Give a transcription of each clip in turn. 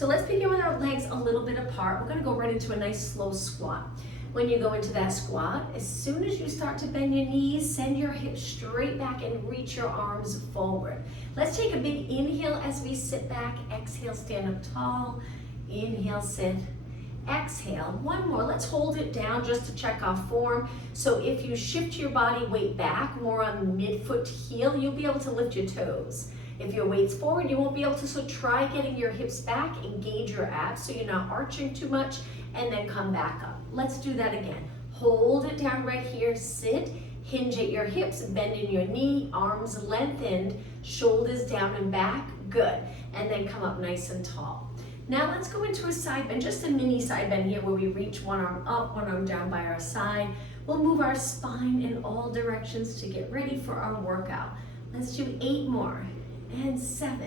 So let's begin with our legs a little bit apart. We're gonna go right into a nice slow squat. When you go into that squat, as soon as you start to bend your knees, send your hips straight back and reach your arms forward. Let's take a big inhale as we sit back. Exhale, stand up tall. Inhale, sit. Exhale, one more. Let's hold it down just to check our form. So if you shift your body weight back more on the mid-foot to heel, you'll be able to lift your toes. If your weight's forward, you won't be able to, so try getting your hips back, engage your abs so you're not arching too much, and then come back up. Let's do that again. Hold it down right here, sit, hinge at your hips, bend in your knee, arms lengthened, shoulders down and back, good. And then come up nice and tall. Now let's go into a side bend, just a mini side bend here where we reach one arm up, one arm down by our side. We'll move our spine in all directions to get ready for our workout. Let's do 8 more, and 7,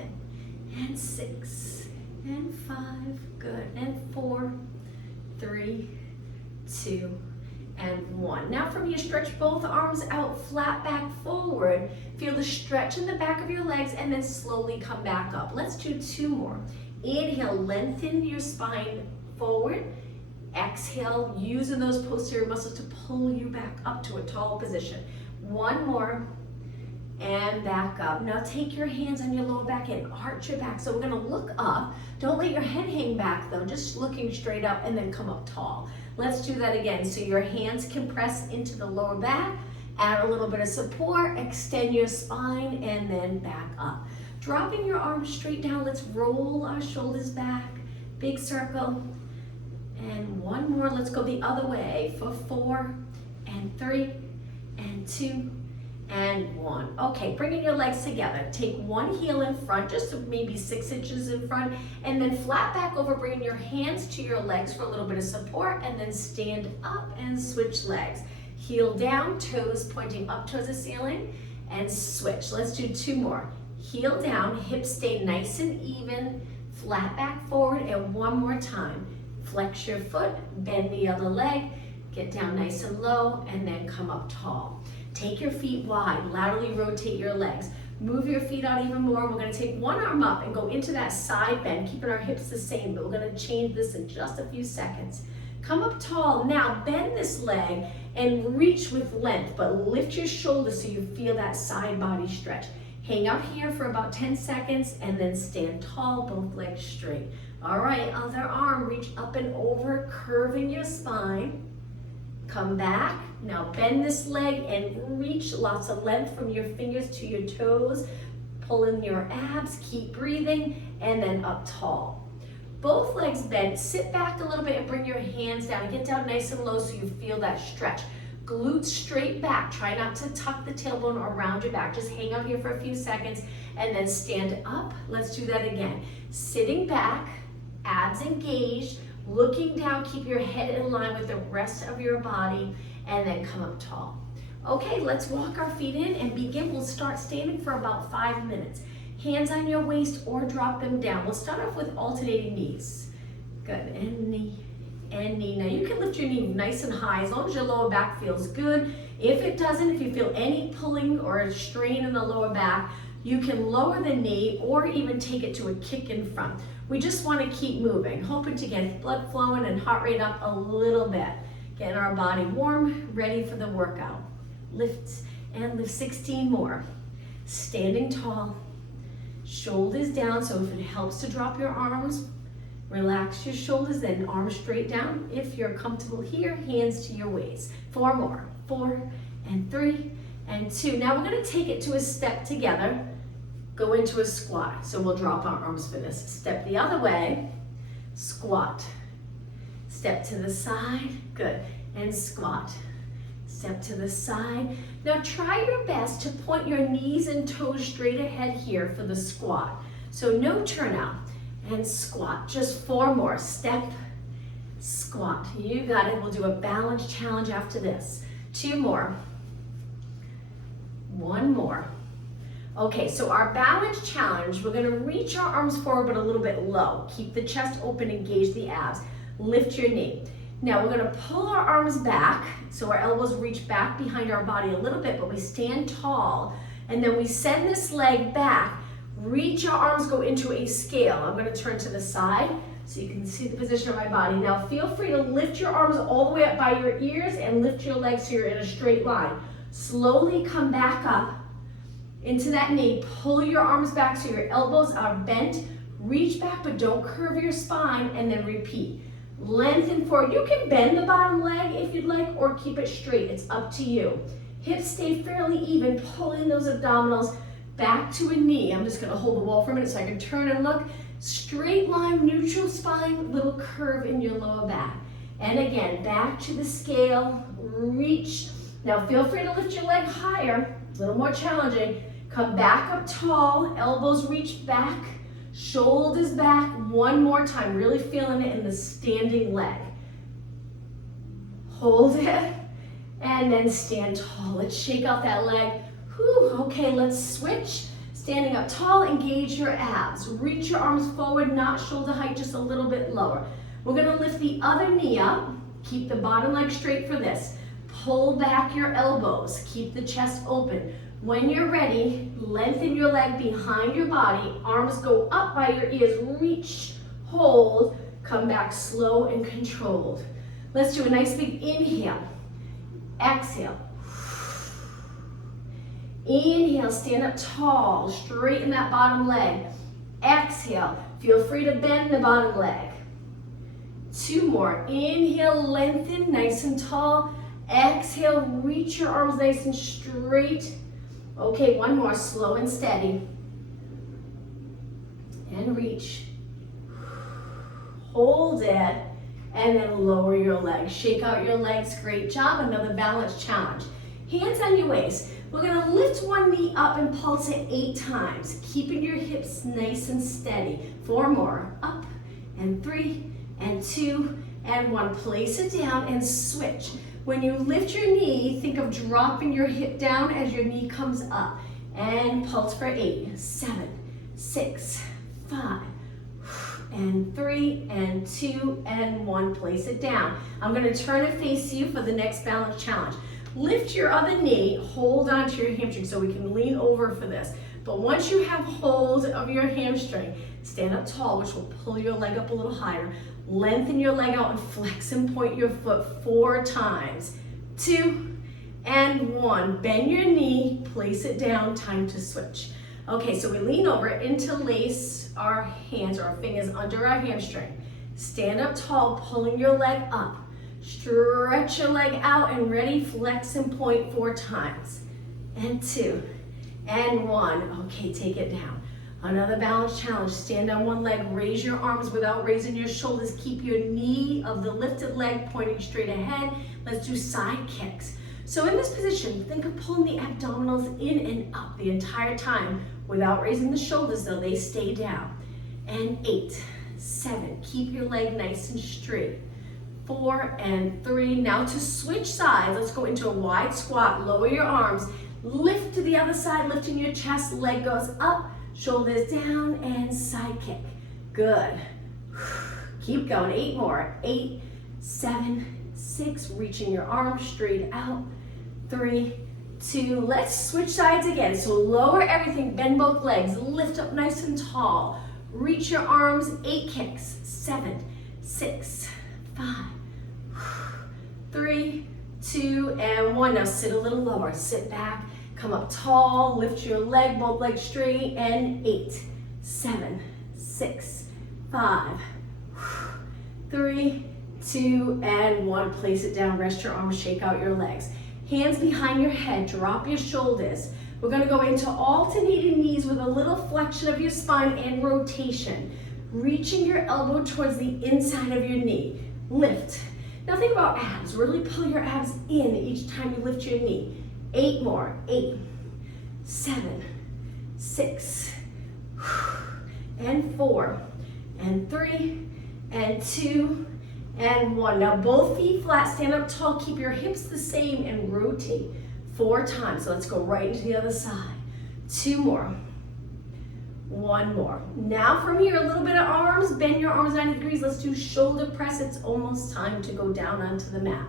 and 6, and 5, good, and 4, 3, 2, and 1. Now from here, stretch both arms out, flat back forward. Feel the stretch in the back of your legs and then slowly come back up. Let's do 2 more. Inhale, lengthen your spine forward. Exhale, using those posterior muscles to pull you back up to a tall position. 1 more, and back up. Now take your hands on your lower back and arch your back. So we're gonna look up. Don't let your head hang back though, just looking straight up and then come up tall. Let's do that again. So your hands can press into the lower back, add a little bit of support, extend your spine, and then back up. Dropping your arms straight down, let's roll our shoulders back, big circle, and 1 more. Let's go the other way for 4, and 3, and 2, and 1. Okay, bringing your legs together. Take one heel in front, just maybe 6 inches in front, and then flat back over, bringing your hands to your legs for a little bit of support, and then stand up and switch legs. Heel down, toes pointing up towards the ceiling, and switch. Let's do 2 more. Heel down, hips stay nice and even, flat back forward, and 1 more time. Flex your foot, bend the other leg, get down nice and low, and then come up tall. Take your feet wide, laterally rotate your legs. Move your feet out even more. We're gonna take one arm up and go into that side bend, keeping our hips the same, but we're gonna change this in just a few seconds. Come up tall. Now bend this leg and reach with length, but lift your shoulders so you feel that side body stretch. Hang out here for about 10 seconds and then stand tall, both legs straight. All right, other arm, reach up and over, curving your spine. Come back. Now bend this leg and reach, lots of length from your fingers to your toes. Pull in your abs, keep breathing, and then up tall. Both legs bent. Sit back a little bit and bring your hands down. Get down nice and low so you feel that stretch. Glutes straight back. Try not to tuck the tailbone around your back. Just hang out here for a few seconds and then stand up. Let's do that again. Sitting back, abs engaged, looking down, keep your head in line with the rest of your body, and then come up tall. Okay, let's walk our feet in and begin. We'll start standing for about 5 minutes. Hands on your waist or drop them down. We'll start off with alternating knees. Good, and knee, and knee. Now you can lift your knee nice and high as long as your lower back feels good. If it doesn't, if you feel any pulling or a strain in the lower back, you can lower the knee or even take it to a kick in front. We just want to keep moving, hoping to get blood flowing and heart rate up a little bit. Getting our body warm, ready for the workout. Lift and lift 16 more. Standing tall, shoulders down, so if it helps to drop your arms, relax your shoulders, then arms straight down. If you're comfortable here, hands to your waist. 4 more, 4, and 3, and 2. Now we're gonna take it to a step together, go into a squat. So we'll drop our arms for this. Step the other way, squat. Step to the side, good, and squat. Step to the side. Now try your best to point your knees and toes straight ahead here for the squat. So no turnout, and squat. Just 4 more. Step, squat. You got it. We'll do a balance challenge after this. 2 more. 1 more. Okay, so our balance challenge, we're gonna reach our arms forward but a little bit low. Keep the chest open, engage the abs. Lift your knee. Now we're gonna pull our arms back, so our elbows reach back behind our body a little bit, but we stand tall, and then we send this leg back, Reach your arms, go into a scale. I'm gonna turn to the side so you can see the position of my body. Now feel free to lift your arms all the way up by your ears and lift your legs so you're in a straight line. Slowly come back up into that knee. Pull your arms back so your elbows are bent. Reach back, but don't curve your spine, and then repeat. Lengthen forward. You can bend the bottom leg if you'd like, or keep it straight. It's up to you. Hips stay fairly even. Pull in those abdominals back to a knee. I'm just gonna hold the wall for a minute so I can turn and look. Straight line, neutral spine, little curve in your lower back. And again, back to the scale, reach. Now feel free to lift your leg higher, a little more challenging. Come back up tall, elbows reach back, shoulders back. One more time, really feeling it in the standing leg. Hold it, and then stand tall. Let's shake out that leg. Whew, okay, let's switch. Standing up tall, engage your abs. Reach your arms forward, not shoulder height, just a little bit lower. We're gonna lift the other knee up. Keep the bottom leg straight for this. Pull back your elbows. Keep the chest open. When you're ready, lengthen your leg behind your body. Arms go up by your ears. Reach, hold, come back slow and controlled. Let's do a nice big inhale. Exhale. Inhale, stand up tall, straighten that bottom leg. Exhale, feel free to bend the bottom leg. 2 more. Inhale, lengthen, nice and tall. Exhale, reach your arms nice and straight. Okay, 1 more, slow and steady. And reach. Hold it, and then lower your legs. Shake out your legs, great job. Another balance challenge. Hands on your waist. We're gonna lift one knee up and pulse it 8 times, keeping your hips nice and steady. 4 more, up, and 3, and 2, and 1. Place it down and switch. When you lift your knee, think of dropping your hip down as your knee comes up. And pulse for 8, 7, 6, 5, and 3, and 2, and 1. Place it down. I'm gonna turn and face you for the next balance challenge. Lift your other knee, hold onto your hamstring so we can lean over for this. But once you have hold of your hamstring, stand up tall, which will pull your leg up a little higher. Lengthen your leg out and flex and point your foot 4 times. 2, and 1. Bend your knee, place it down, time to switch. Okay, so we lean over, interlace our hands or our fingers under our hamstring. Stand up tall, pulling your leg up. Stretch your leg out and ready, flex and point 4 times. And 2, and 1. Okay, take it down. Another balance challenge. Stand on one leg, raise your arms without raising your shoulders. Keep your knee of the lifted leg pointing straight ahead. Let's do side kicks. So in this position, think of pulling the abdominals in and up the entire time without raising the shoulders though, they stay down. And 8, 7, keep your leg nice and straight. 4, and 3. Now to switch sides, let's go into a wide squat. Lower your arms, lift to the other side, lifting your chest, leg goes up, shoulders down, and side kick. Good. Keep going, 8 more. 8, 7, 6, reaching your arms straight out. 3, 2, let's switch sides again. So lower everything, bend both legs, lift up nice and tall. Reach your arms, 8 kicks. 7, 6, 5, 3, 2, and 1. Now sit a little lower, sit back, come up tall, lift your leg, both legs straight, and 8, 7, 6, 5, 3, 2, and 1. Place it down, rest your arms, shake out your legs. Hands behind your head, drop your shoulders. We're gonna go into alternating knees with a little flexion of your spine and rotation. Reaching your elbow towards the inside of your knee. Lift. Now think about abs. Really pull your abs in each time you lift your knee. 8 more. 8, 7, 6, and 4, and 3, and 2, and 1. Now both feet flat, stand up tall, keep your hips the same, and rotate 4 times. So let's go right into the other side. 2 more. 1 more. Now from here, a little bit of arms, bend your arms 90 degrees. Let's do shoulder press. It's almost time to go down onto the mat.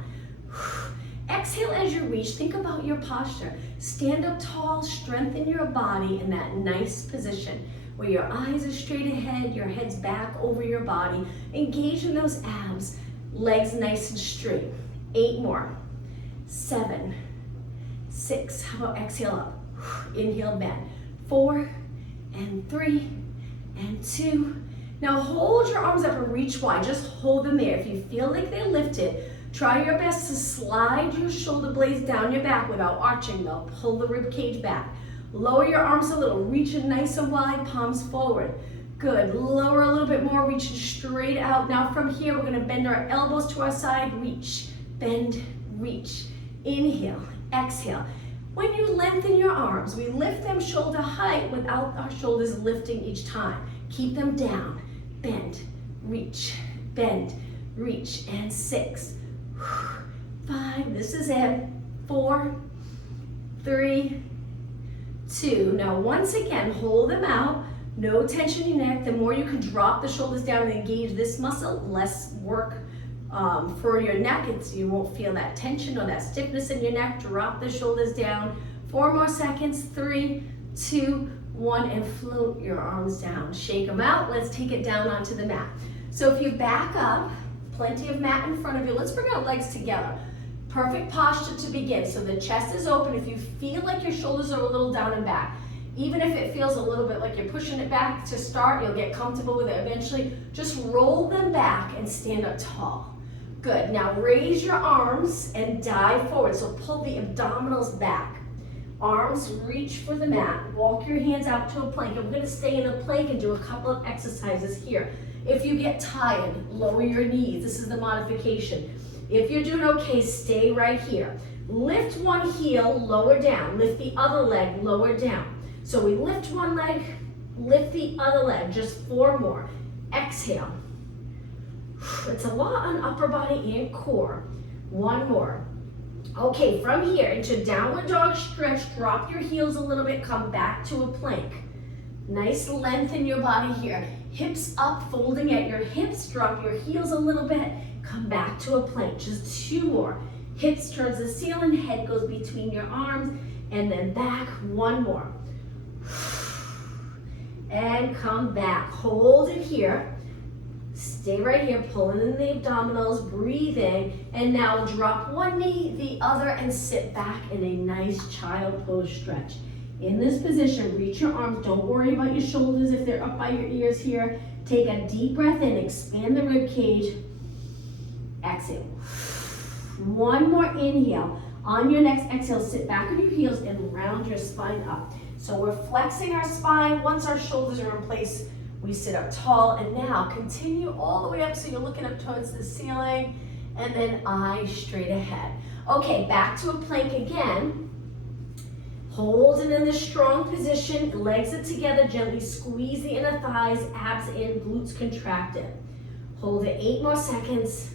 Exhale as you reach, think about your posture. Stand up tall, strengthen your body in that nice position. where your eyes are straight ahead, your head's back over your body. Engage in those abs, legs nice and straight. 8 more. 7, 6, how about exhale up? Inhale, bend. 4, and 3, and 2. Now hold your arms up and reach wide. Just hold them there. If you feel like they're lifted, try your best to slide your shoulder blades down your back without arching though. Pull the rib cage back. Lower your arms a little. Reach it nice and wide, palms forward. Good. Lower a little bit more, reaching straight out. Now from here, we're going to bend our elbows to our side. Reach, bend, reach. Inhale, exhale. When you lengthen your arms, we lift them shoulder height without our shoulders lifting each time. Keep them down. Bend, reach, bend, reach. And 6, 5, this is it. 4, 3, 2. Now once again, hold them out. No tension in your neck. The more you can drop the shoulders down and engage this muscle, less work for your neck. You won't feel that tension or that stiffness in your neck. Drop the shoulders down. 4 more seconds. 3, 2, 1, and float your arms down. Shake them out. Let's take it down onto the mat. So if you back up, plenty of mat in front of you. Let's bring our legs together. Perfect posture to begin. So the chest is open. If you feel like your shoulders are a little down and back, even if it feels a little bit like you're pushing it back to start, you'll get comfortable with it eventually. Just roll them back and stand up tall. Good. Now raise your arms and dive forward. So pull the abdominals back. Arms reach for the mat. Walk your hands out to a plank. I'm going to stay in a plank and do a couple of exercises here. If you get tired, lower your knees. This is the modification. If you're doing okay, stay right here. Lift one heel, lower down. Lift the other leg, lower down. So we lift one leg, lift the other leg, just 4 more. Exhale. It's a lot on upper body and core. 1 more. Okay, from here into downward dog stretch, drop your heels a little bit, come back to a plank. Nice length in your body here. Hips up, folding at your hips, drop your heels a little bit, come back to a plank. Just 2 more. Hips towards the ceiling, head goes between your arms, and then back. 1 more. And come back. Hold it here. Stay right here, pulling in the abdominals, breathe in, and now drop one knee, the other, and sit back in a nice child pose stretch. In this position, reach your arms. Don't worry about your shoulders if they're up by your ears here. Take a deep breath in, expand the rib cage. Exhale. 1 more inhale. On your next exhale, sit back on your heels and round your spine up. So we're flexing our spine. Once our shoulders are in place, we sit up tall. And now continue all the way up so you're looking up towards the ceiling, and then eyes straight ahead. Okay, back to a plank again. Holding in this strong position, legs are together, gently squeeze the inner thighs, abs in, glutes contracted. Hold it 8 more seconds.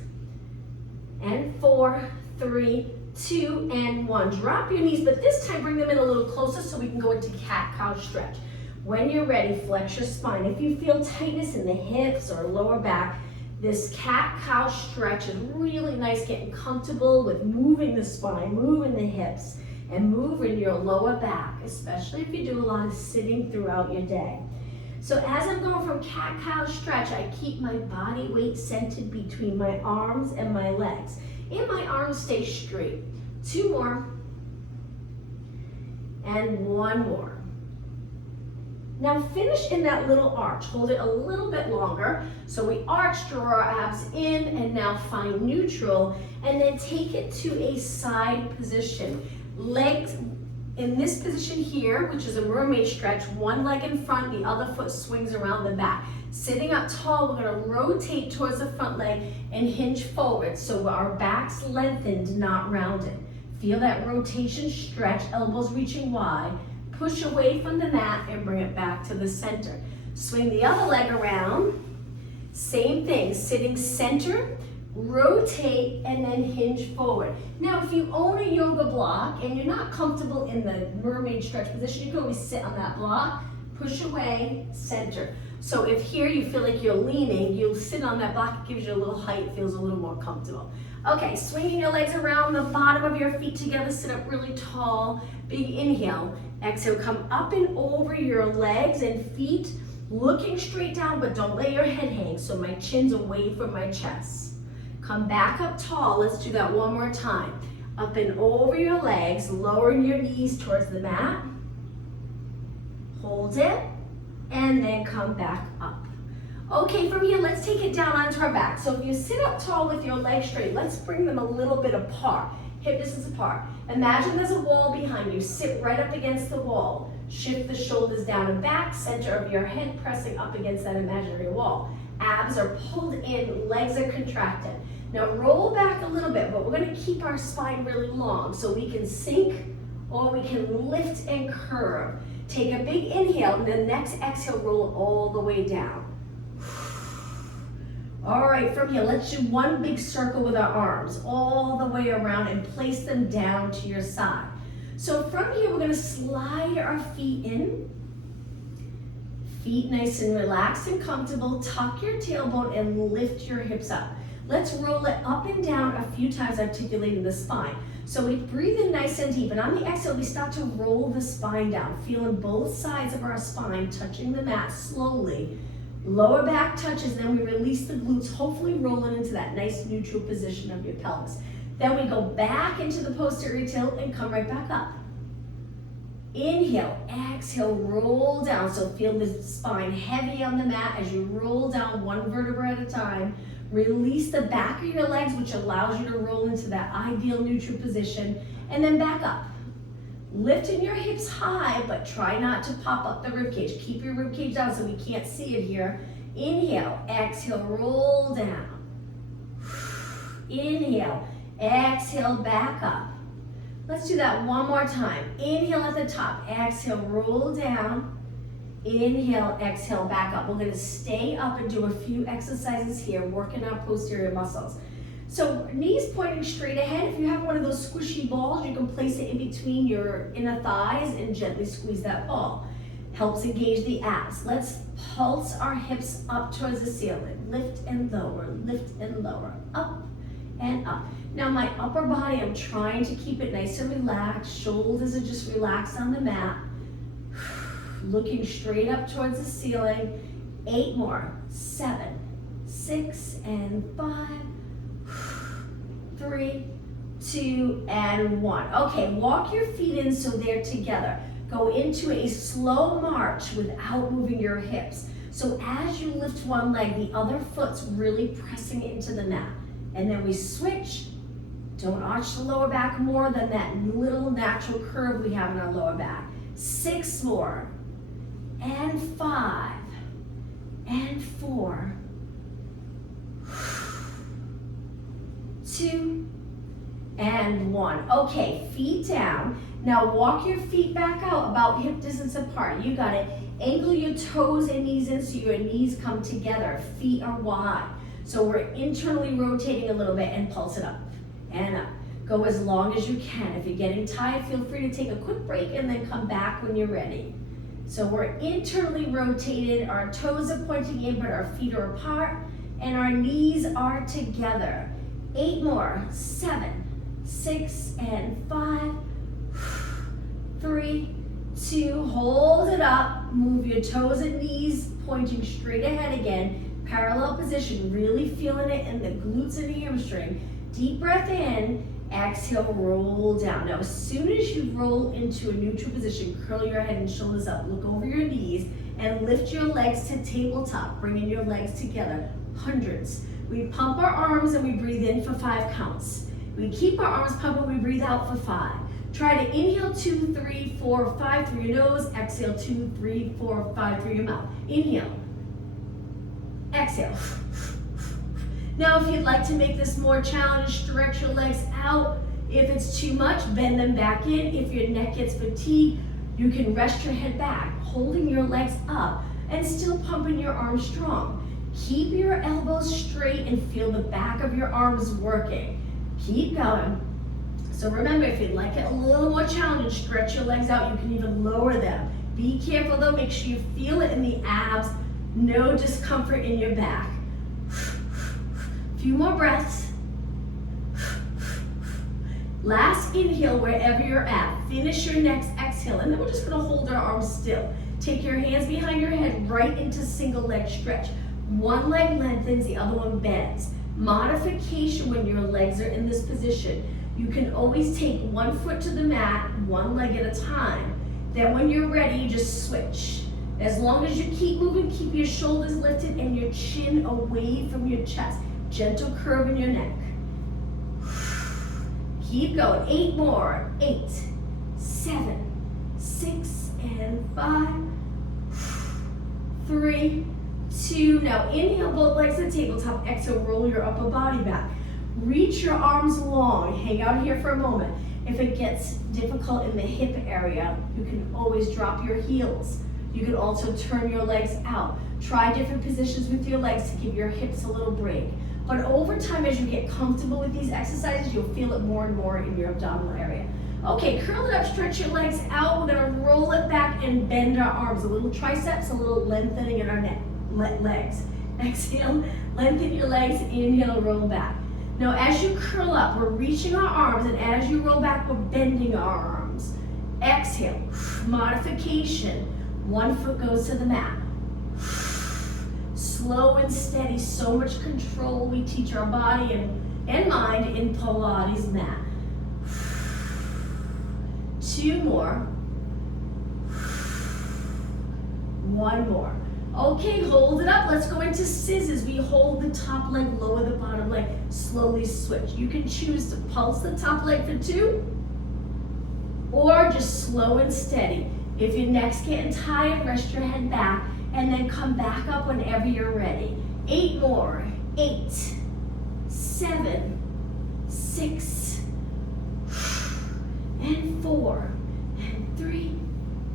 And 4, 3, 2, and 1. Drop your knees, but this time bring them in a little closer so we can go into cat-cow stretch. When you're ready, flex your spine. If you feel tightness in the hips or lower back, this cat-cow stretch is really nice, getting comfortable with moving the spine, moving the hips, and moving your lower back, especially if you do a lot of sitting throughout your day. So as I'm going from cat-cow stretch, I keep my body weight centered between my arms and my legs. And my arms stay straight. 2 more. And 1 more. Now finish in that little arch. Hold it a little bit longer. So we arch, draw our abs in, and now find neutral. And then take it to a side position. Legs in this position here, which is a mermaid stretch, one leg in front, the other foot swings around the back. Sitting up tall, we're going to rotate towards the front leg and hinge forward so our back's lengthened, not rounded. Feel that rotation, stretch, elbows reaching wide. Push away from the mat and bring it back to the center. Swing the other leg around. Same thing, sitting center, rotate, and then hinge forward. Now, if you own a yoga block and you're not comfortable in the mermaid stretch position, you can always sit on that block, push away, center. So if here you feel like you're leaning, you'll sit on that block, it gives you a little height, it feels a little more comfortable. Okay, swinging your legs around the bottom of your feet together, sit up really tall, big inhale. Exhale, come up and over your legs and feet, Looking straight down, but don't let your head hang, so my chin's away from my chest. Come back up tall. Let's do that one more time. Up and over your legs, lowering your knees towards the mat. Hold it, and then come back up. Okay, from here, let's take it down onto our back. So if you sit up tall with your legs straight, let's bring them a little bit apart, hip distance apart. Imagine there's a wall behind you. Sit right up against the wall. Shift the shoulders down and back, center of your head pressing up against that imaginary wall. Abs are pulled in, legs are contracted. Now roll back a little bit, but we're gonna keep our spine really long so we can sink or we can lift and curve. Take a big inhale, and then next exhale, roll all the way down. All right, from here, let's do one big circle with our arms all the way around and place them down to your side. So from here, we're gonna slide our feet in. Feet nice and relaxed and comfortable. Tuck your tailbone and lift your hips up. Let's roll it up and down a few times, articulating the spine. So we breathe in nice and deep, and on the exhale, we start to roll the spine down, feeling both sides of our spine touching the mat slowly. Lower back touches, then we release the glutes, hopefully rolling into that nice neutral position of your pelvis. Then we go back into the posterior tilt and come right back up. Inhale, exhale, roll down. So feel the spine heavy on the mat as you roll down one vertebra at a time. Release the back of your legs, which allows you to roll into that ideal neutral position, and then back up. Lifting your hips high, but try not to pop up the ribcage. Keep your ribcage down so we can't see it here. Inhale, exhale, roll down. Inhale, exhale, back up. Let's do that one more time. Inhale at the top, exhale, roll down. Inhale, exhale, back up. We're gonna stay up and do a few exercises here, working our posterior muscles. So knees pointing straight ahead. If you have one of those squishy balls, you can place it in between your inner thighs and gently squeeze that ball. Helps engage the abs. Let's pulse our hips up towards the ceiling. Lift and lower, up and up. Now my upper body, I'm trying to keep it nice and relaxed. Shoulders are just relaxed on the mat. Looking straight up towards the ceiling. 8 more, 7, 6, and 5, 3, 2, and 1. Okay, walk your feet in so they're together. Go into a slow march without moving your hips. So as you lift one leg, the other foot's really pressing into the mat. And then we switch. Don't arch the lower back more than that little natural curve we have in our lower back. 6 more. And 5, and 4, 2, and 1. Okay, feet down. Now walk your feet back out about hip distance apart. You got it. Angle your toes and knees in so your knees come together. Feet are wide. So we're internally rotating a little bit and pulse it up and up. Go as long as you can. If you're getting tired, feel free to take a quick break and then come back when you're ready. So we're internally rotated, our toes are pointing in, but our feet are apart, and our knees are together. 8 more, 7, 6, and 5, 3, 2, hold it up, move your toes and knees pointing straight ahead again, parallel position, really feeling it in the glutes and the hamstring. Deep breath in, exhale, roll down. Now, as soon as you roll into a neutral position, curl your head and shoulders up, look over your knees, and lift your legs to tabletop, bringing your legs together, hundreds. We pump our arms and we breathe in for 5 counts. We keep our arms pumping, we breathe out for 5. Try to inhale 2, 3, 4, 5 through your nose, exhale 2, 3, 4, 5 through your mouth. Inhale, exhale. Now, if you'd like to make this more challenging, stretch your legs out. If it's too much, bend them back in. If your neck gets fatigued, you can rest your head back, holding your legs up and still pumping your arms strong. Keep your elbows straight and feel the back of your arms working. Keep going. So remember, if you'd like it a little more challenging, stretch your legs out. You can even lower them. Be careful though, make sure you feel it in the abs. No discomfort in your back. Few more breaths. Last inhale wherever you're at. Finish your next exhale, and then we're just gonna hold our arms still. Take your hands behind your head right into single leg stretch. One leg lengthens, the other one bends. Modification when your legs are in this position. You can always take one foot to the mat, one leg at a time. Then when you're ready, you just switch. As long as you keep moving, keep your shoulders lifted and your chin away from your chest. Gentle curve in your neck. Keep going. 8 more. 8, 7, 6, and 5, 3, 2. Now inhale, both legs to tabletop. Exhale, roll your upper body back. Reach your arms long. Hang out here for a moment. If it gets difficult in the hip area, you can always drop your heels. You can also turn your legs out. Try different positions with your legs to give your hips a little break. But over time, as you get comfortable with these exercises, you'll feel it more and more in your abdominal area. Okay, curl it up, stretch your legs out. We're gonna roll it back and bend our arms. A little triceps, a little lengthening in our neck, legs. Exhale, lengthen your legs, inhale, roll back. Now as you curl up, we're reaching our arms, and as you roll back, we're bending our arms. Exhale, modification. One foot goes to the mat. Slow and steady, so much control we teach our body and mind in Pilates mat. 2 more. 1 more. Okay, hold it up. Let's go into scissors. We hold the top leg, lower the bottom leg, slowly switch. You can choose to pulse the top leg for 2, or just slow and steady. If your neck's getting tired, rest your head back, and then come back up whenever you're ready. 8 more. 8, 7, 6, and 4, and 3,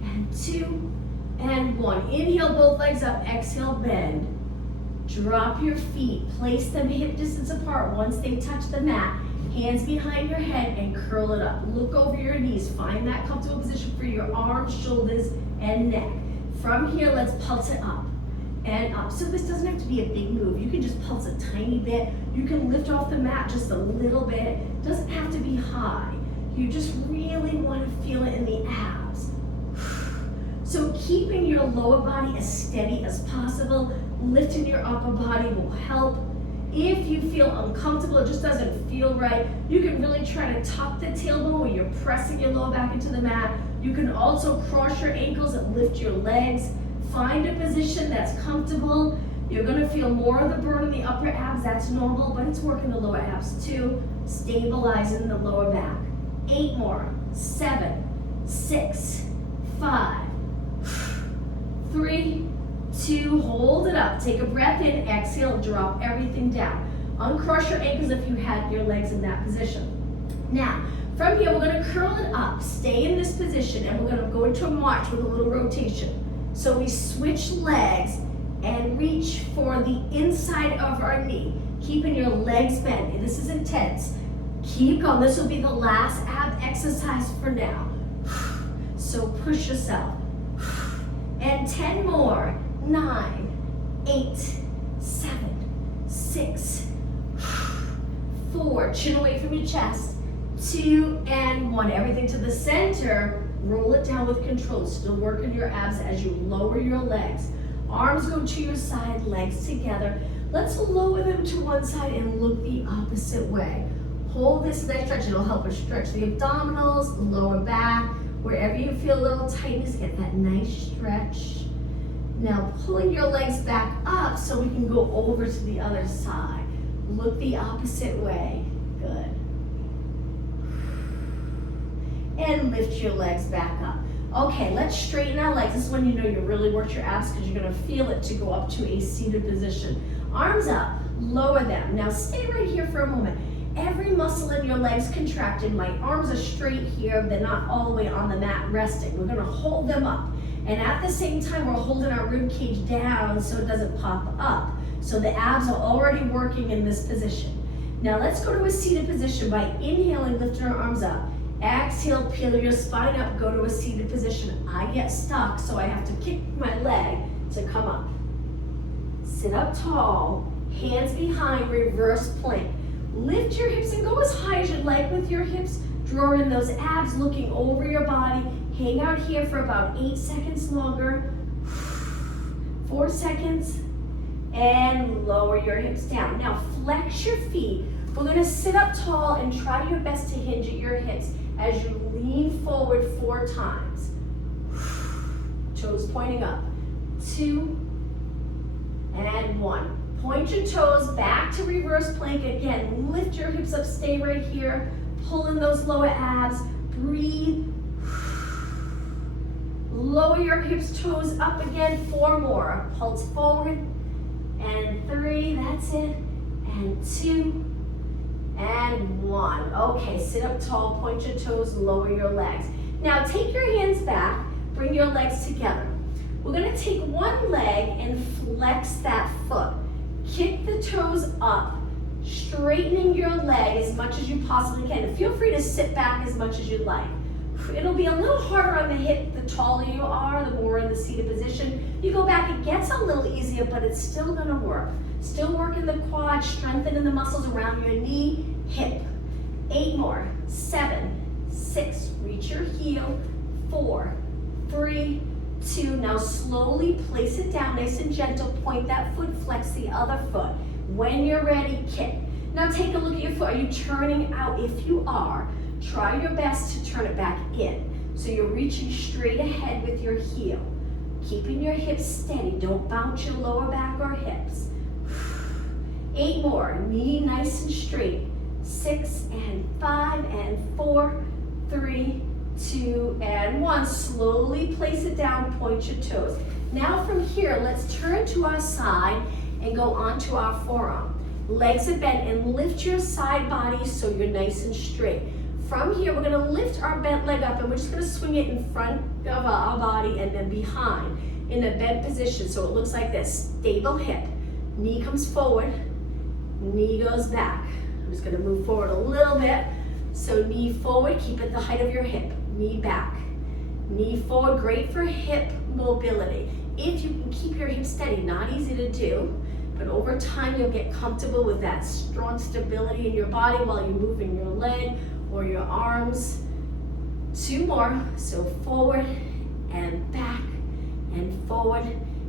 and 2, and 1. Inhale, both legs up. Exhale, bend. Drop your feet. Place them hip distance apart once they touch the mat. Hands behind your head and curl it up. Look over your knees. Find that comfortable position for your arms, shoulders, and neck. From here, let's pulse it up and up. So this doesn't have to be a big move. You can just pulse a tiny bit. You can lift off the mat just a little bit. It doesn't have to be high. You just really want to feel it in the abs. So keeping your lower body as steady as possible, lifting your upper body will help. If you feel uncomfortable, it just doesn't feel right, you can really try to tuck the tailbone where you're pressing your lower back into the mat. You can also cross your ankles and lift your legs. Find a position that's comfortable. You're gonna feel more of the burn in the upper abs, that's normal, but it's working the lower abs too, stabilizing the lower back. 8 more. 7, 6, 5, 3, 2, hold it up. Take a breath in, exhale, drop everything down. Uncross your ankles if you had your legs in that position. Now, from here, we're gonna curl it up, stay in this position, and we're gonna go into a march with a little rotation. So we switch legs and reach for the inside of our knee, keeping your legs bent. This is intense. Keep going. This will be the last ab exercise for now. So push yourself. And 10 more. 9, 8, 7, 6, 4. Chin away from your chest. 2 and 1. Everything to the center. Roll it down with control. Still working your abs as you lower your legs. Arms go to your side, legs together. Let's lower them to one side and look the opposite way. Hold this leg stretch. It'll help us stretch the abdominals, the lower back. Wherever you feel a little tightness, get that nice stretch. Now pulling your legs back up so we can go over to the other side. Look the opposite way. Good. And lift your legs back up. Okay, let's straighten our legs. This is when you know you really worked your abs because you're gonna feel it to go up to a seated position. Arms up, lower them. Now stay right here for a moment. Every muscle in your legs contracted. My arms are straight here. They're not all the way on the mat resting. We're gonna hold them up. And at the same time, we're holding our rib cage down so it doesn't pop up. So the abs are already working in this position. Now let's go to a seated position by inhaling, lifting our arms up. Exhale, peel your spine up, go to a seated position. I get stuck, so I have to kick my leg to come up. Sit up tall, hands behind, reverse plank. Lift your hips and go as high as you'd like with your hips. Draw in those abs, looking over your body. Hang out here for about 8 seconds longer. 4 seconds, and lower your hips down. Now flex your feet. We're gonna sit up tall and try your best to hinge at your hips as you lean forward 4 times. Toes pointing up. 2 and 1. Point your toes back to reverse plank. Again, lift your hips up, stay right here. Pull in those lower abs. Breathe. Lower your hips, toes up again. 4 more. Pulse forward. And 3, that's it. And 2. And 1. Okay, sit up tall, point your toes, lower your legs. Now take your hands back, bring your legs together. We're gonna take one leg and flex that foot. Kick the toes up, straightening your leg as much as you possibly can. And feel free to sit back as much as you like. It'll be a little harder on the hip the taller you are, the more in the seated position. You go back, it gets a little easier, but it's still gonna work. Still working the quad, strengthening the muscles around your knee, hip. 8 more. 7, 6, reach your heel. 4, 3, 2. Now slowly place it down, nice and gentle. Point that foot, flex the other foot. When you're ready, kick. Now take a look at your foot. Are you turning out? If you are, try your best to turn it back in. So you're reaching straight ahead with your heel. Keeping your hips steady. Don't bounce your lower back or hips. 8 more. Knee nice and straight. 6 and 5 and 4, 3, 2 and 1. Slowly place it down, point your toes. Now from here, let's turn to our side and go onto our forearm. Legs are bent and lift your side body so you're nice and straight. From here, we're gonna lift our bent leg up and we're just gonna swing it in front of our body and then behind in a bent position. So it looks like this, stable hip. Knee comes forward, knee goes back. I'm just gonna move forward a little bit. So knee forward, keep it the height of your hip. Knee back, knee forward, great for hip mobility. If you can keep your hips steady, not easy to do, but over time you'll get comfortable with that strong stability in your body while you're moving your leg or your arms. 2 more, so forward and back and forward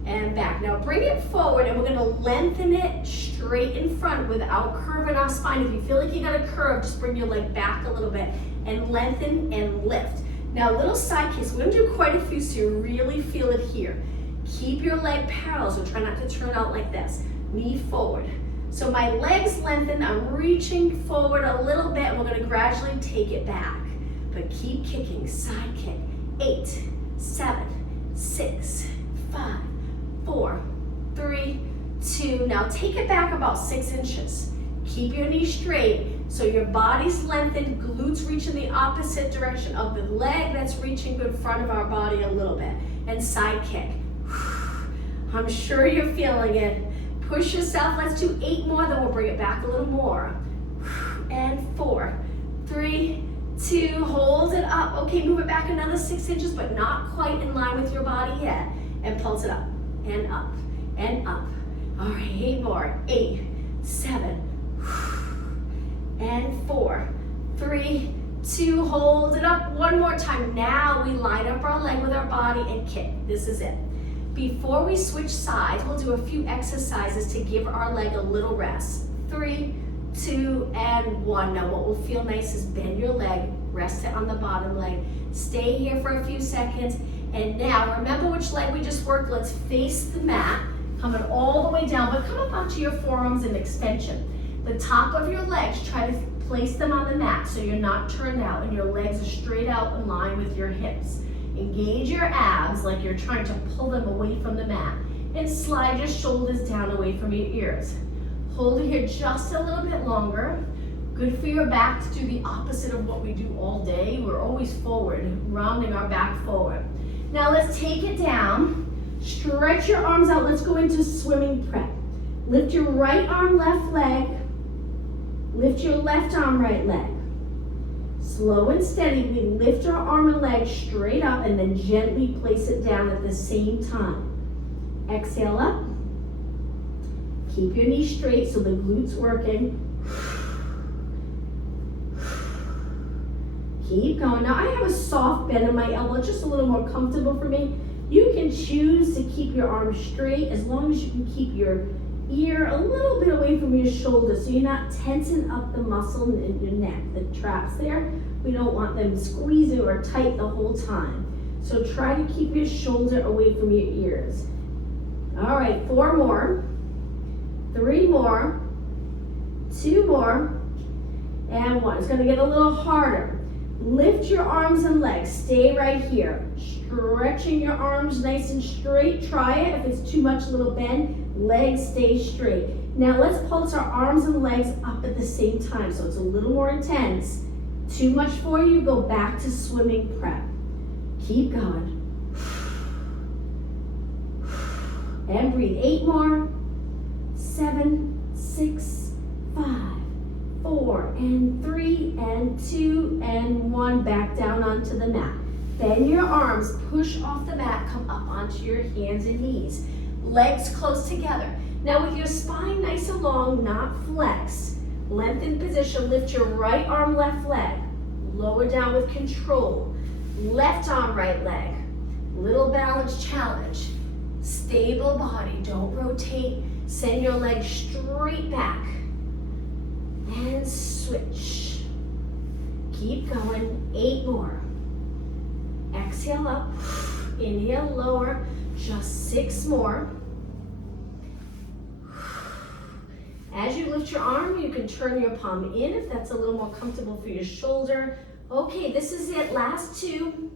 and back. Now bring it forward and we're gonna lengthen it straight in front without curving our spine. If you feel like you got a curve, just bring your leg back a little bit and lengthen and lift. Now little side kicks, we're gonna do quite a few so you really feel it here. Keep your leg parallel, so try not to turn out like this. Knee forward. So my legs lengthen, I'm reaching forward a little bit and we're gonna gradually take it back. But keep kicking, side kick. 8, 7, 6, 5, 4, 3, 2. Now take it back about 6 inches. Keep your knees straight so your body's lengthened, glutes reach in the opposite direction of the leg that's reaching in front of our body a little bit. And side kick. I'm sure you're feeling it. Push yourself, let's do 8 more, then we'll bring it back a little more. And 4, 3, 2, hold it up. Okay, move it back another 6 inches, but not quite in line with your body yet. And pulse it up, and up, and up. All right, 8 more. 8, 7, and 4, 3, 2, hold it up. 1 more time. Now we line up our leg with our body and kick. This is it. Before we switch sides, we'll do a few exercises to give our leg a little rest. 3, 2, and 1. Now what will feel nice is bend your leg, rest it on the bottom leg. Stay here for a few seconds. And now, remember which leg we just worked. Let's face the mat, coming all the way down, but come up onto your forearms in extension. The top of your legs, try to place them on the mat so you're not turned out and your legs are straight out in line with your hips. Engage your abs like you're trying to pull them away from the mat and slide your shoulders down away from your ears. Hold it here just a little bit longer. Good for your back to do the opposite of what we do all day. We're always forward, rounding our back forward. Now let's take it down. Stretch your arms out. Let's go into swimming prep. Lift your right arm, left leg. Lift your left arm, right leg. Slow and steady, we lift our arm and leg straight up and then gently place it down at the same time. Exhale up. Keep your knees straight so the glutes working. Keep going. Now I have a soft bend in my elbow, just a little more comfortable for me. You can choose to keep your arms straight as long as you can keep your ear a little bit away from your shoulder so you're not tensing up the muscle in your neck, the traps there. We don't want them squeezing or tight the whole time. So try to keep your shoulder away from your ears. All right, 4 more, 3 more, 2 more, and 1. It's gonna get a little harder. Lift your arms and legs, stay right here. Stretching your arms nice and straight. Try it. If it's too much, a little bend, legs stay straight. Now let's pulse our arms and legs up at the same time, so it's a little more intense. Too much for you, go back to swimming prep. Keep going. And breathe. 8 more. 7, 6, 5, 4, and 3, and 2, and 1. Back down onto the mat. Bend your arms, push off the mat, come up onto your hands and knees. Legs close together. Now with your spine nice and long, not flex, lengthen position, lift your right arm, left leg. Lower down with control. Left arm, right leg. Little balance challenge. Stable body, don't rotate. Send your legs straight back. And switch. Keep going, 8 more. Exhale up, inhale, lower, just 6 more. As you lift your arm, you can turn your palm in if that's a little more comfortable for your shoulder. Okay, this is it, last 2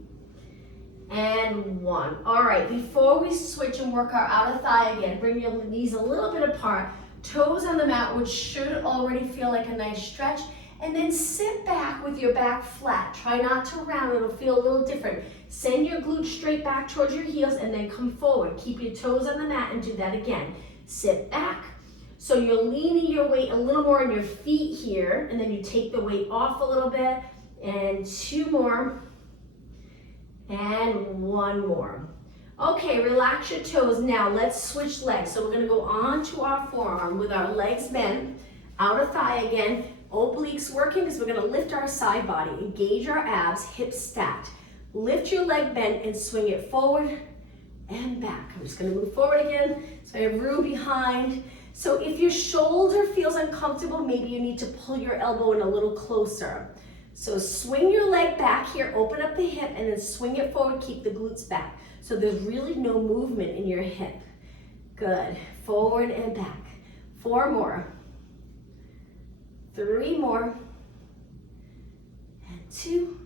and 1. All right, before we switch and work our outer thigh again, bring your knees a little bit apart, toes on the mat, which should already feel like a nice stretch. And then sit back with your back flat. Try not to round, it'll feel a little different. Send your glutes straight back towards your heels and then come forward. Keep your toes on the mat and do that again. Sit back. So you're leaning your weight a little more on your feet here, and then you take the weight off a little bit, and 2 more, and 1 more. Okay, relax your toes. Now let's switch legs. So we're gonna go on to our forearm with our legs bent, outer thigh again, obliques working because we're gonna lift our side body, engage our abs, hips stacked. Lift your leg bent and swing it forward and back. I'm just gonna move forward again, so I have room behind. So if your shoulder feels uncomfortable, maybe you need to pull your elbow in a little closer. So swing your leg back here, open up the hip, and then swing it forward, keep the glutes back. So there's really no movement in your hip. Good, forward and back. 4 more. 3 more. And 2.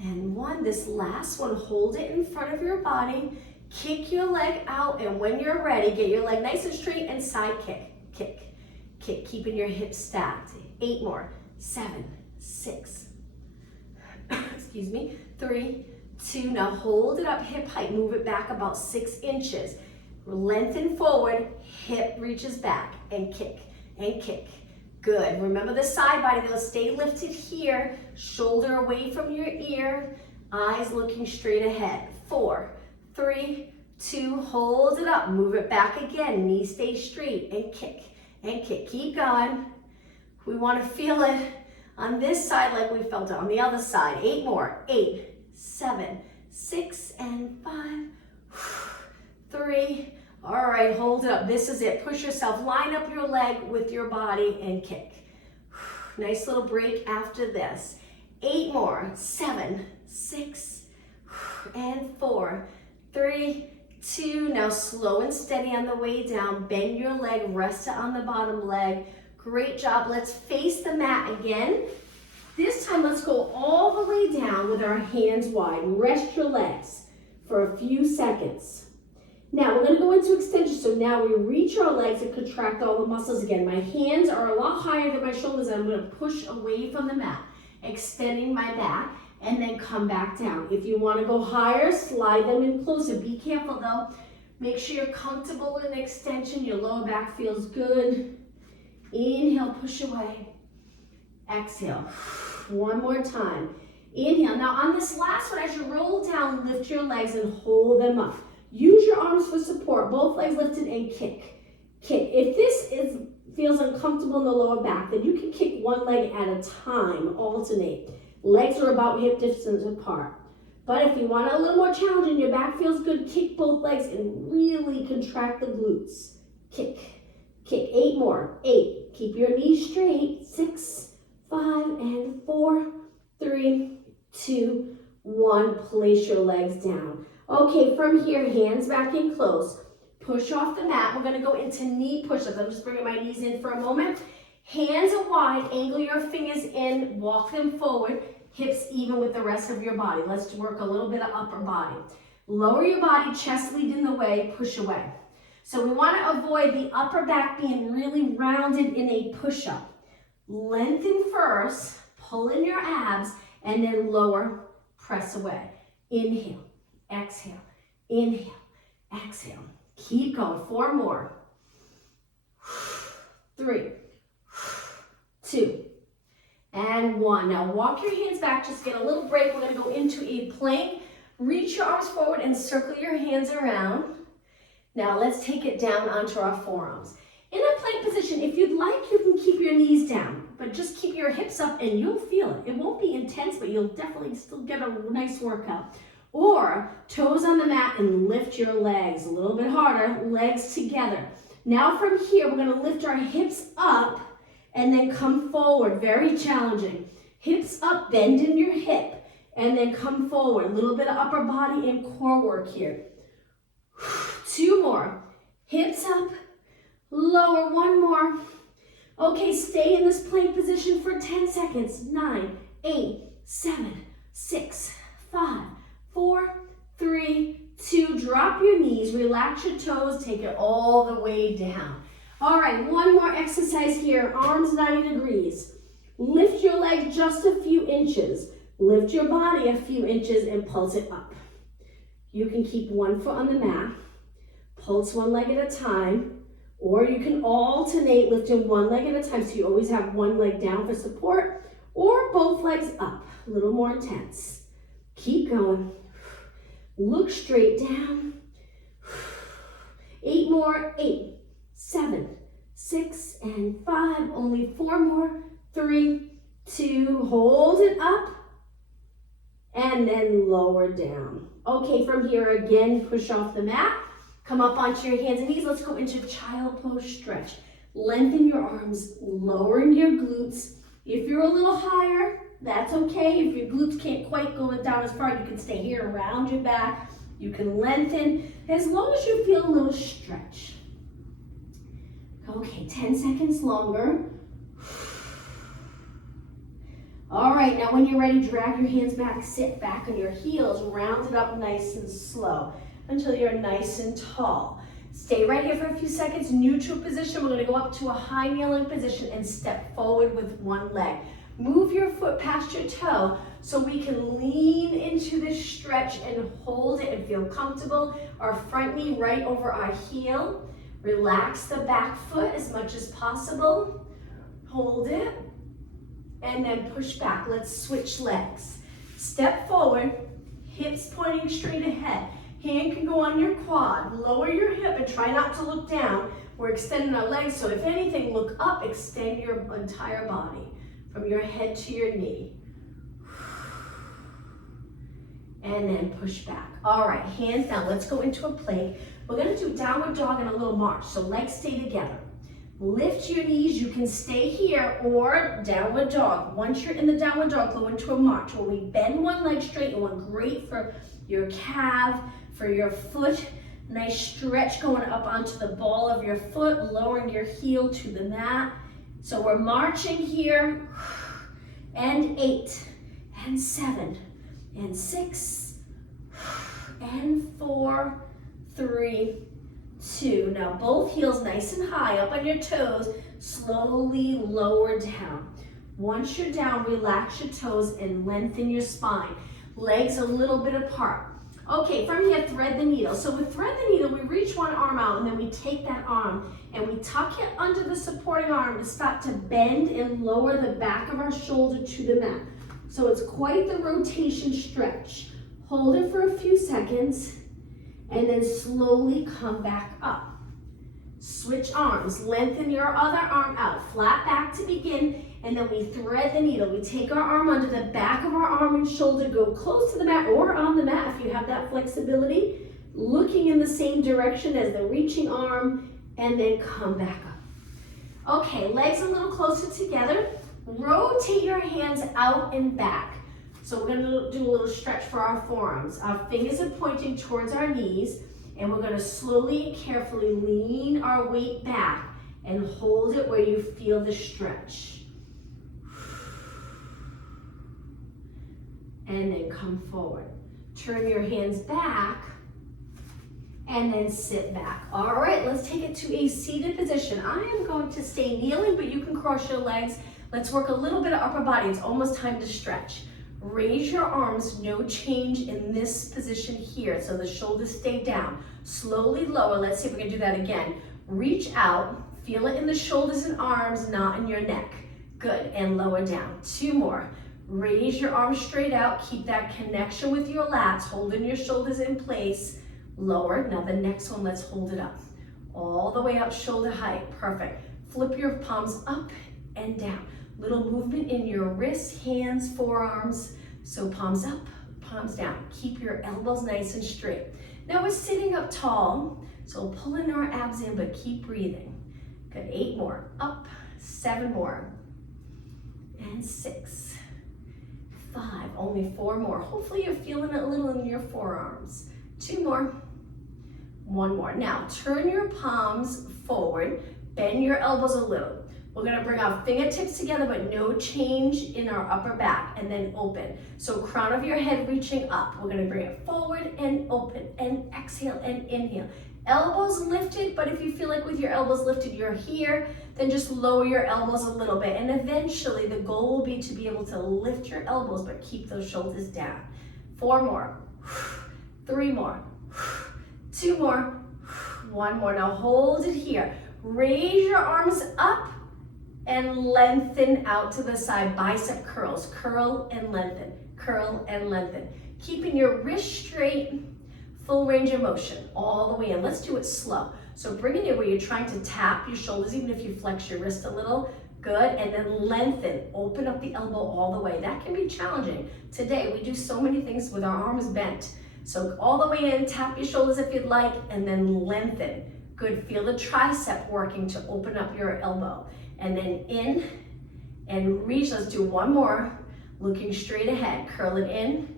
And 1. This last one, hold it in front of your body. Kick your leg out, and when you're ready, get your leg nice and straight and side kick. Kick, kick, keeping your hips stacked. 8 more. 7, 6, excuse me, 3, 2. Now hold it up hip height, move it back about 6 inches. Lengthen forward, hip reaches back, and kick, and kick. Good, remember the side body, they'll stay lifted here, shoulder away from your ear, eyes looking straight ahead. 4, 3, 2, hold it up, move it back again, knees stay straight, and kick, and kick. Keep going. We want to feel it on this side like we felt it on the other side. 8 more. 8, 7, 6, and 5, 3. All right, hold it up. This is it. Push yourself. Line up your leg with your body and kick. Nice little break after this. 8 more. 7, 6, and 4, 3, 2. Now slow and steady on the way down. Bend your leg. Rest it on the bottom leg. Great job. Let's face the mat again. This time, let's go all the way down with our hands wide. Rest your legs for a few seconds. Now, we're going to go into extension. So now we reach our legs and contract all the muscles again. My hands are a lot higher than my shoulders, and I'm going to push away from the mat, extending my back, and then come back down. If you want to go higher, slide them in closer. Be careful, though. Make sure you're comfortable in extension. Your lower back feels good. Inhale, push away. Exhale. 1 more time. Inhale. Now on this last one, as you roll down, lift your legs and hold them up. Use your arms for support. Both legs lifted and kick. Kick. If this feels uncomfortable in the lower back, then you can kick one leg at a time. Alternate. Legs are about hip distance apart. But if you want a little more challenge and your back feels good, kick both legs and really contract the glutes. Kick, kick. 8 more. 8. Keep your knees straight. 6, 5, and 4, 3, 2, 1. Place your legs down. Okay, from here, hands back in close. Push off the mat. We're going to go into knee push-ups. I'm just bringing my knees in for a moment. Hands are wide. Angle your fingers in. Walk them forward. Hips even with the rest of your body. Let's work a little bit of upper body. Lower your body, chest lead in the way, push away. So we want to avoid the upper back being really rounded in a push-up. Lengthen first, pull in your abs, and then lower, press away. Inhale, exhale, inhale, exhale. Keep going. 4 more. 3, 2, and 1. Now walk your hands back, just get a little break. We're going to go into a plank. Reach your arms forward and circle your hands around. Now let's take it down onto our forearms. In a plank position, if you'd like, you can keep your knees down, but just keep your hips up and you'll feel it. It won't be intense, but you'll definitely still get a nice workout. Or toes on the mat and lift your legs a little bit harder, legs together. Now from here, we're going to lift our hips up and then come forward. Very challenging. Hips up, bend in your hip, and then come forward. A little bit of upper body and core work here. 2 more. Hips up, lower. 1 more. Okay, stay in this plank position for 10 seconds. 9, 8, 7, 6, 5, 4, 3, 2. Drop your knees, relax your toes, take it all the way down. All right, 1 more exercise here. Arms 90 degrees. Lift your legs just a few inches. Lift your body a few inches and pulse it up. You can keep 1 foot on the mat. Pulse 1 leg at a time. Or you can alternate lifting 1 leg at a time so you always have 1 leg down for support. Or both legs up, a little more intense. Keep going. Look straight down. 8 more. 8, 7, 6, and 5. Only 4 more. 3, 2. Hold it up. And then lower down. Okay, from here again, push off the mat. Come up onto your hands and knees. Let's go into child pose stretch. Lengthen your arms, lowering your glutes. If you're a little higher, that's okay. If your glutes can't quite go down as far, you can stay here around your back. You can lengthen as long as you feel a little stretch. Okay, 10 seconds longer. All right, now when you're ready, drag your hands back, sit back on your heels, round it up nice and slow until you're nice and tall. Stay right here for a few seconds, neutral position. We're gonna go up to a high kneeling position and step forward with 1 leg. Move your foot past your toe so we can lean into this stretch and hold it and feel comfortable. Our front knee right over our heel. Relax the back foot as much as possible. Hold it. And then push back. Let's switch legs. Step forward, hips pointing straight ahead. Hand can go on your quad. Lower your hip and try not to look down. We're extending our legs, so if anything, look up, extend your entire body from your head to your knee. And then push back. All right, hands down. Let's go into a plank. We're going to do downward dog and a little march, so legs stay together. Lift your knees. You can stay here or downward dog. Once you're in the downward dog, go into a march where we bend 1 leg straight and 1 great for your calf, for your foot. Nice stretch going up onto the ball of your foot, lowering your heel to the mat. So we're marching here. And 8, and 7, and 6, and 4, 3, 2. Now both heels nice and high, up on your toes, slowly lower down. Once you're down, relax your toes and lengthen your spine. Legs a little bit apart. Okay, from here, thread the needle. So with thread the needle, we reach 1 arm out and then we take that arm and we tuck it under the supporting arm to start to bend and lower the back of our shoulder to the mat. So it's quite the rotation stretch. Hold it for a few seconds and then slowly come back up. Switch arms, lengthen your other arm out, flat back to begin, and then we thread the needle. We take our arm under the back of our arm and shoulder, go close to the mat or on the mat if you have that flexibility, looking in the same direction as the reaching arm, and then come back up. Okay, legs a little closer together. Rotate your hands out and back. So we're gonna do a little stretch for our forearms. Our fingers are pointing towards our knees, and we're gonna slowly and carefully lean our weight back and hold it where you feel the stretch. And then come forward. Turn your hands back and then sit back. All right, let's take it to a seated position. I am going to stay kneeling, but you can cross your legs. Let's work a little bit of upper body. It's almost time to stretch. Raise your arms, no change in this position here. So the shoulders stay down. Slowly lower. Let's see if we can do that again. Reach out, feel it in the shoulders and arms, not in your neck. Good, and lower down. 2 more. Raise your arms straight out. Keep that connection with your lats, holding your shoulders in place. Lower. Now the next one, let's hold it up. All the way up, shoulder height. Perfect. Flip your palms up and down. Little movement in your wrists, hands, forearms. So palms up, palms down. Keep your elbows nice and straight. Now we're sitting up tall, so pulling our abs in, but keep breathing. Good, 8 more. Up, 7 more. And 6, 5, only 4 more. Hopefully you're feeling it a little in your forearms. 2 more, 1 more. Now turn your palms forward, bend your elbows a little. We're gonna bring our fingertips together, but no change in our upper back, and then open. So crown of your head reaching up. We're gonna bring it forward and open, and exhale and inhale. Elbows lifted, but if you feel like with your elbows lifted, you're here, then just lower your elbows a little bit. And eventually the goal will be to be able to lift your elbows, but keep those shoulders down. 4 more, 3 more, 2 more, 1 more. Now hold it here. Raise your arms up and lengthen out to the side. Bicep curls, curl and lengthen, curl and lengthen. Keeping your wrist straight, full range of motion, all the way in. Let's do it slow. So bring it in where you're trying to tap your shoulders, even if you flex your wrist a little. Good, and then lengthen, open up the elbow all the way. That can be challenging. Today, we do so many things with our arms bent. So all the way in, tap your shoulders if you'd like, and then lengthen. Good, feel the tricep working to open up your elbow. And then in and reach. Let's do 1 more. Looking straight ahead, curl it in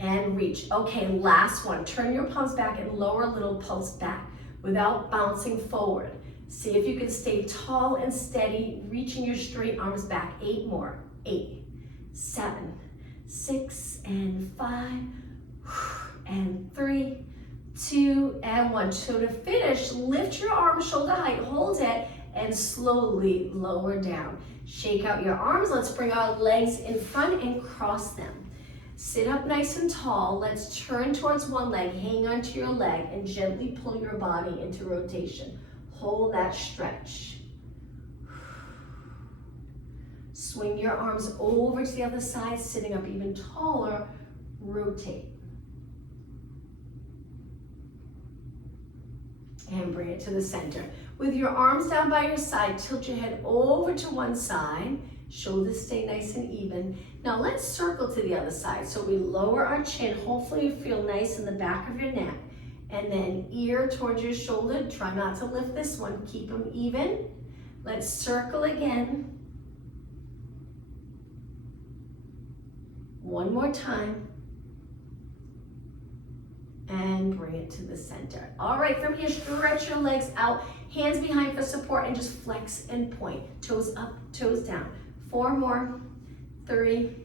and reach. Okay, last one. Turn your palms back and lower a little pulse back without bouncing forward. See if you can stay tall and steady, reaching your straight arms back. 8 more. 8, 7, 6, and 5, and 3, 2, and 1. So to finish, lift your arms shoulder height, hold it, and slowly lower down. Shake out your arms. Let's bring our legs in front and cross them. Sit up nice and tall. Let's turn towards one leg, hang onto your leg, and gently pull your body into rotation. Hold that stretch. Swing your arms over to the other side, sitting up even taller. Rotate. And bring it to the center. With your arms down by your side, tilt your head over to one side. Shoulders stay nice and even. Now let's circle to the other side. So we lower our chin. Hopefully you feel nice in the back of your neck. And then ear towards your shoulder. Try not to lift this one. Keep them even. Let's circle again. One more time. And bring it to the center. All right, from here, stretch your legs out, hands behind for support, and just flex and point. Toes up, toes down. 4 more, 3,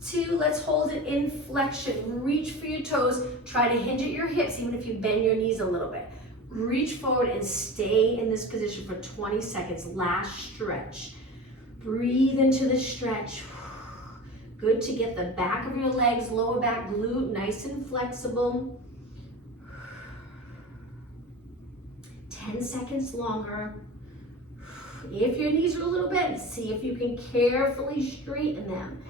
2, let's hold it in flexion. Reach for your toes. Try to hinge at your hips, even if you bend your knees a little bit. Reach forward and stay in this position for 20 seconds. Last stretch. Breathe into the stretch. Good to get the back of your legs, lower back glute, nice and flexible. 10 seconds longer. If your knees are a little bent, see if you can carefully straighten them.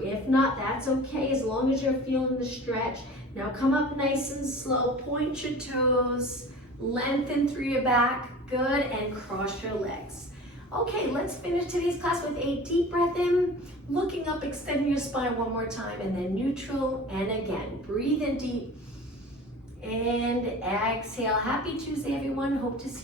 If not, that's okay, as long as you're feeling the stretch. Now come up nice and slow, point your toes, lengthen through your back. Good, and cross your legs. Okay, let's finish today's class with a deep breath in, looking up, extending your spine one more time, and then neutral, and again, breathe in deep, and exhale. Happy Tuesday, everyone. Hope to see you.